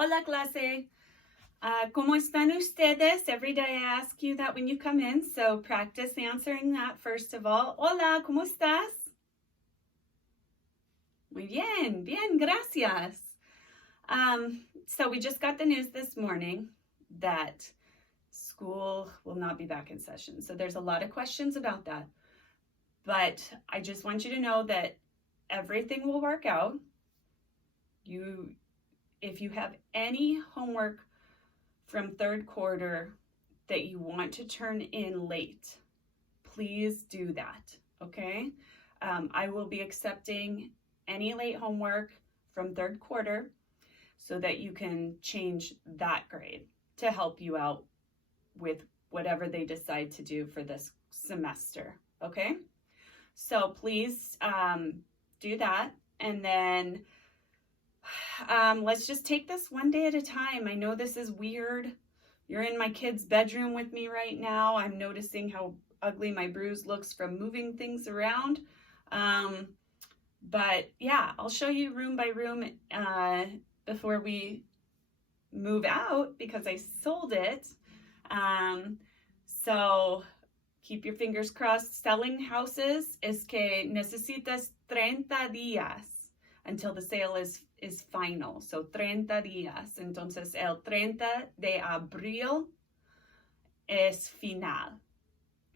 Hola, clase. ¿Cómo están ustedes? Every day I ask you that when you come in, so practice answering that first of all. Hola, ¿cómo estás? Muy bien, bien, gracias. So we just got the news this morning that school will not be back in session. So there's a lot of questions about that. But I just want you to know that everything will work out. If you have any homework from third quarter that you want to turn in late, please do that, okay? I will be accepting any late homework from third quarter so that you can change that grade to help you out with whatever they decide to do for this semester, okay? So please do that, and then let's just take this one day at a time. I know this is weird. You're in my kid's bedroom with me right now. I'm noticing how ugly my bruise looks from moving things around. But yeah, I'll show you room by room before we move out because I sold it. So keep your fingers crossed. Selling houses es que necesitas 30 días until the sale is final. So 30 días. Entonces el 30 de abril es final.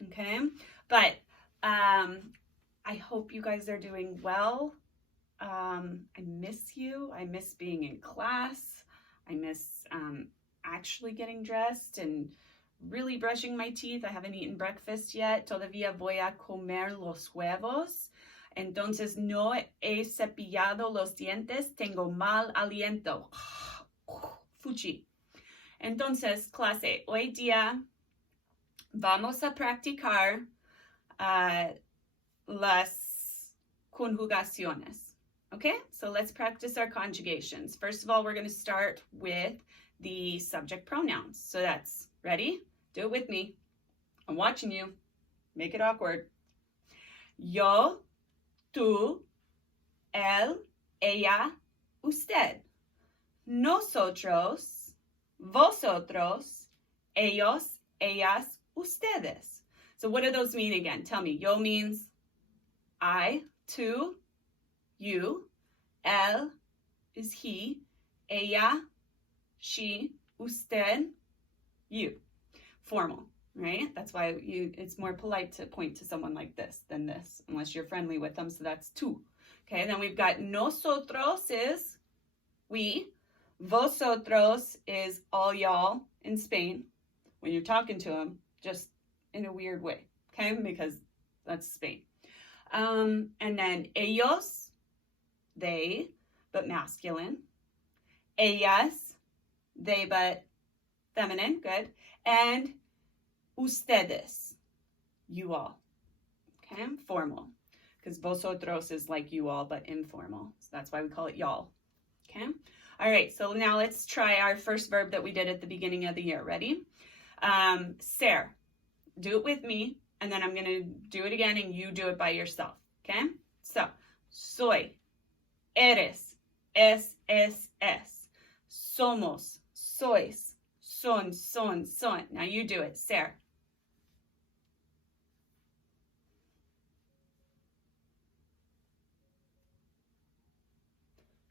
Okay? But I hope you guys are doing well. I miss you. I miss being in class. I miss actually getting dressed and really brushing my teeth. I haven't eaten breakfast yet. Todavía voy a comer los huevos. Entonces no he cepillado los dientes. Tengo mal aliento. Fuchi. Entonces, clase, hoy día vamos a practicar las conjugaciones. Okay, so let's practice our conjugations. First of all, we're going to start with the subject pronouns. So that's, ready? Do it with me. I'm watching you. Make it awkward. Yo, tú, él, ella, usted. Nosotros, vosotros, ellos, ellas, ustedes. So what do those mean again? Tell me. Yo means I, tú, you. Él is he. Ella, she. Usted, you. Formal, right? That's why it's more polite to point to someone like this than this, unless you're friendly with them. So that's tú. Okay, then we've got nosotros is we. Vosotros is all y'all in Spain. When you're talking to them, just in a weird way, okay? Because that's Spain. And then ellos, they, but masculine. Ellas, they, but feminine, good. And ustedes, you all, okay? Formal, because vosotros is like you all, but informal. So that's why we call it y'all, okay? All right, so now let's try our first verb that we did at the beginning of the year. Ready? Ser. Do it with me, and then I'm going to do it again, and you do it by yourself, okay? So, soy, eres, es. Somos, sois, son. Now you do it, ser.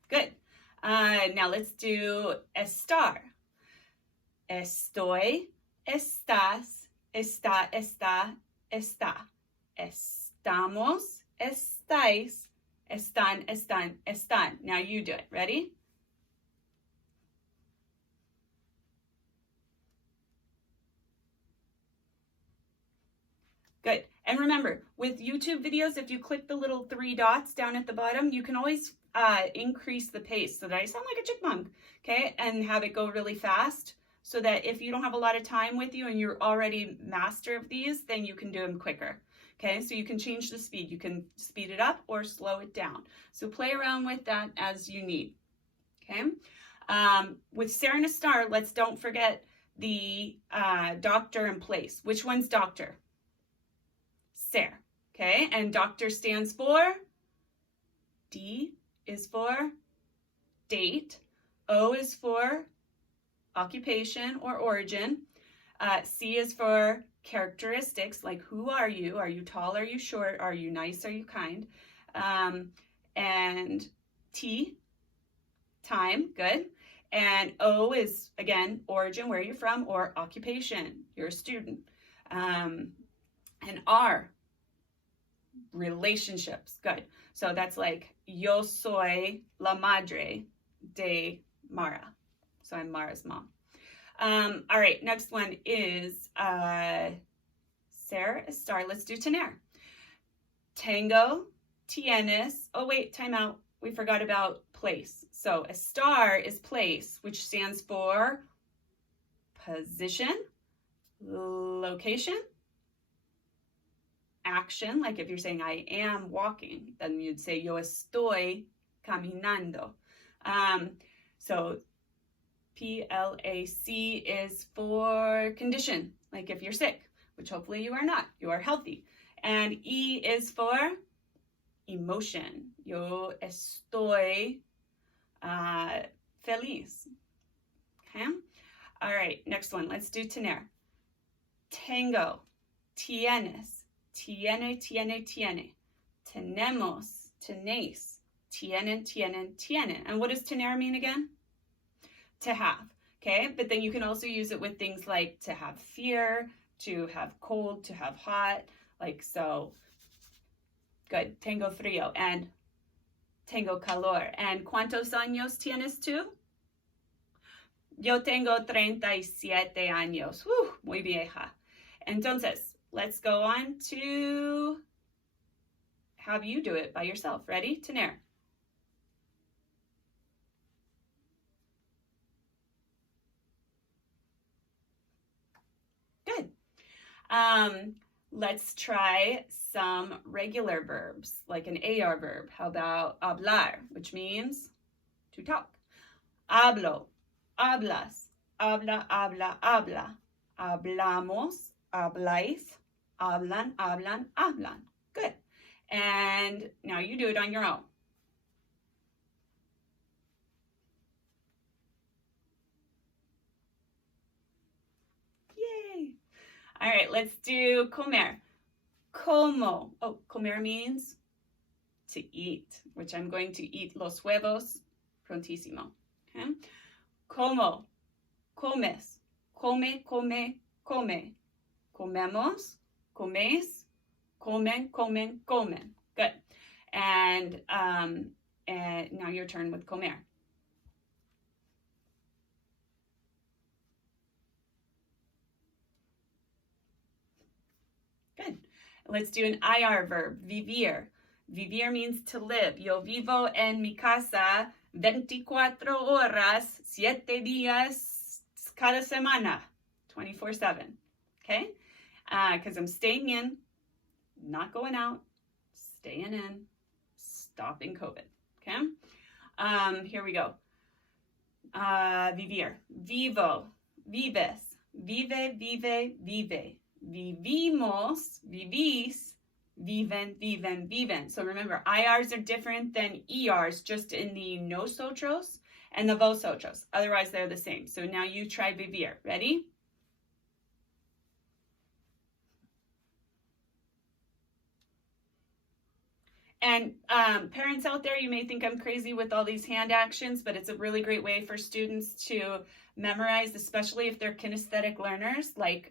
Good. Now let's do estar. Estoy, estás, está. Estamos, estáis, están. Now you do it. Ready? Good. And remember, with YouTube videos, if you click the little 3 dots down at the bottom, you can always increase the pace so that I sound like a chipmunk, okay? And have it go really fast so that if you don't have a lot of time with you and you're already master of these, then you can do them quicker, okay? So you can change the speed. You can speed it up or slow it down. So play around with that as you need, okay? With ser and estar, don't forget the doctor and place. Which one's doctor? Ser, okay? And doctor stands for D is for date. O is for occupation or origin. C is for characteristics, like who are you? Are you tall? Are you short? Are you nice? Are you kind? And T, time, good. And O is, again, origin, where you're from, or occupation, you're a student. And R, relationships, good. So that's like, yo soy la madre de Mara. So I'm Mara's mom. All right, next one is Sarah, Star. Let's do tener. Tango, tienes. Oh, wait, time out. We forgot about place. So a star is place, which stands for position, location, action. Like if you're saying I am walking, then you'd say yo estoy caminando. So PLAC is for condition, like if you're sick, which hopefully you are not, you are healthy. And E is for emotion. Yo estoy feliz. Okay? All right, next one. Let's do tener. Tengo, tienes, tiene, tiene, tiene. Tenemos, tenéis, tienen, tienen, tienen. And what does tener mean again? To have, okay? But then you can also use it with things like to have fear, to have cold, to have hot, like so. Good, tengo frío, and tengo calor. And ¿cuántos años tienes tú? Yo tengo 37 años. Muy vieja. Entonces, let's go on to have you do it by yourself. Ready? Tener. Good. Let's try some regular verbs, like an AR verb. How about hablar, which means to talk. Hablo, hablas, habla, habla, habla. Hablamos, habláis, hablan, hablan, hablan. Good. And now you do it on your own. Yay. All right, let's do comer. Como. Oh, comer means to eat, which I'm going to eat los huevos prontísimo. Okay? Como, comes, come, come, come. Comemos, comes, comen, comen, comen. Good. And now your turn with comer. Good. Let's do an IR verb, vivir. Vivir means to live. Yo vivo en mi casa 24 horas, 7 días cada semana, 24/7. Okay? Because I'm staying in, not going out, staying in, stopping COVID. Okay? Here we go. Vivir. Vivo, vives, vive, vive, vive. Vivimos, vivís, viven, viven, viven. So remember, IRs are different than ERs, just in the nosotros and the vosotros. Otherwise, they're the same. So now you try vivir. Ready? And parents out there, you may think I'm crazy with all these hand actions, but it's a really great way for students to memorize, especially if they're kinesthetic learners, like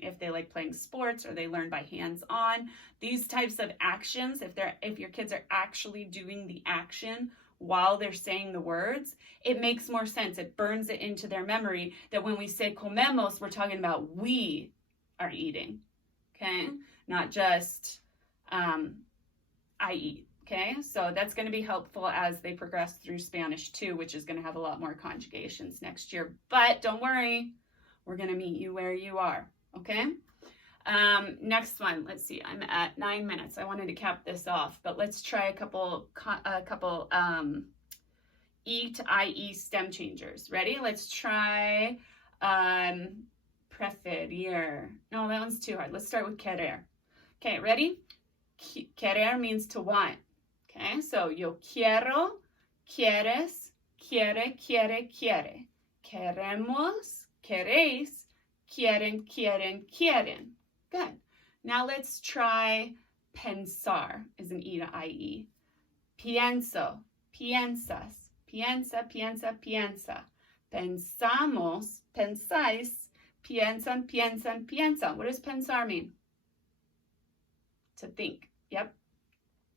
if they like playing sports or they learn by hands-on. These types of actions, if your kids are actually doing the action while they're saying the words, it makes more sense. It burns it into their memory that when we say comemos, we're talking about we are eating, okay? Not just I eat, okay? So that's going to be helpful as they progress through Spanish too, which is going to have a lot more conjugations next year. But don't worry, we're going to meet you where you are, okay? Next one, let's see, I'm at 9 minutes. I wanted to cap this off, but let's try a couple E to IE stem changers. Ready? Let's try preferir. No, that one's too hard. Let's start with querer. Okay, ready? Querer means to want. Okay, so yo quiero, quieres, quiere, quiere, quiere. Queremos, queréis, quieren, quieren, quieren. Good. Now let's try pensar, is an E to IE. Pienso, piensas, piensa, piensa, piensa. Pensamos, pensáis, piensan, piensan, piensan. What does pensar mean? To think. Yep.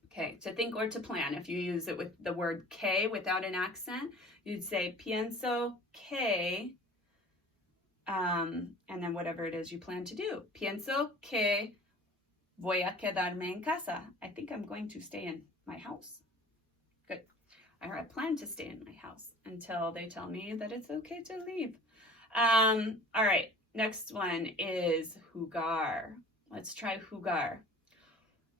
Okay, to think or to plan. If you use it with the word que without an accent, you'd say pienso que, and then whatever it is you plan to do. Pienso que voy a quedarme en casa. I think I'm going to stay in my house. Good. I plan to stay in my house until they tell me that it's okay to leave. All right, next one is jugar. Let's try jugar.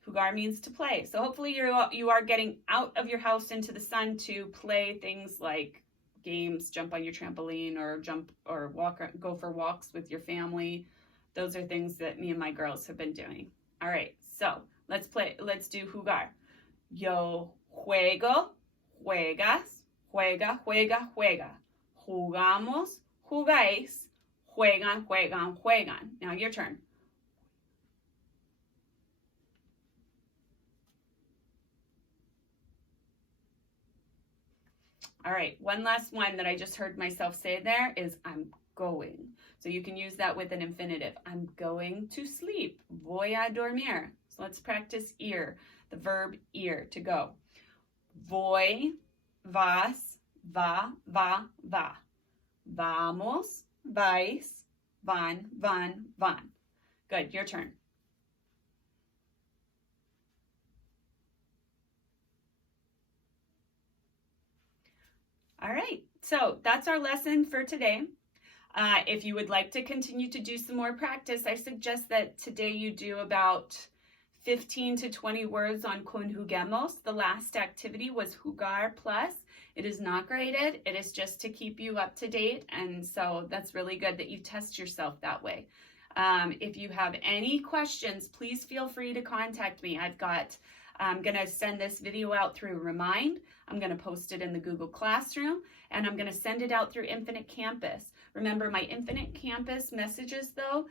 Jugar means to play. So hopefully you are getting out of your house into the sun to play things like games, jump on your trampoline or jump or walk, go for walks with your family. Those are things that me and my girls have been doing. All right, so let's do jugar. Yo juego, juegas, juega, juega, juega. Jugamos, jugáis, juegan, juegan, juegan. Now your turn. All right, one last one that I just heard myself say there is I'm going. So you can use that with an infinitive. I'm going to sleep. Voy a dormir. So let's practice ir, the verb ir, to go. Voy, vas, va, va, va. Vamos, vais, van, van, van. Good, your turn. All right, so that's our lesson for today. If you would like to continue to do some more practice, I suggest that today you do about 15 to 20 words on conjuguemos. The last activity was jugar plus. It is not graded. It is just to keep you up to date. And so that's really good that you test yourself that way. If you have any questions, please feel free to contact me. I'm going to send this video out through Remind. I'm going to post it in the Google Classroom, and I'm going to send it out through Infinite Campus. Remember, my Infinite Campus messages, though,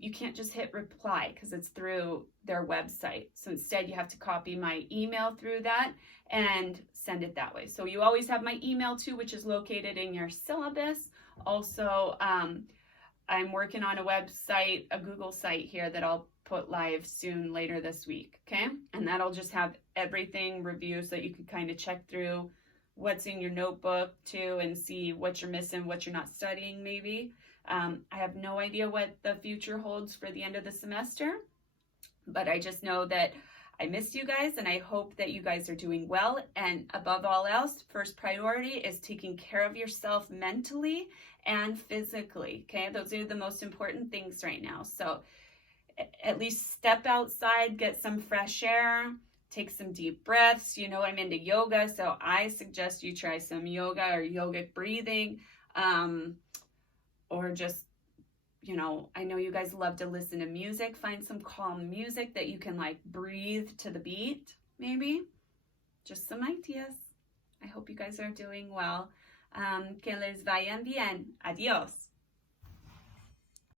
you can't just hit reply because it's through their website. So instead, you have to copy my email through that and send it that way. So you always have my email, too, which is located in your syllabus. Also, I'm working on a website, a Google site here that I'll put live soon later this week, okay? And that'll just have everything reviewed so that you can kind of check through what's in your notebook too and see what you're missing, what you're not studying maybe. I have no idea what the future holds for the end of the semester, but I just know that I missed you guys and I hope that you guys are doing well. And above all else, first priority is taking care of yourself mentally and physically, okay? Those are the most important things right now. So at least step outside, get some fresh air, take some deep breaths. You know, I'm into yoga, so I suggest you try some yoga or yogic breathing, or just, you know, I know you guys love to listen to music. Find some calm music that you can like breathe to the beat, maybe. Just some ideas. I hope you guys are doing well. Que les vayan bien. Adios.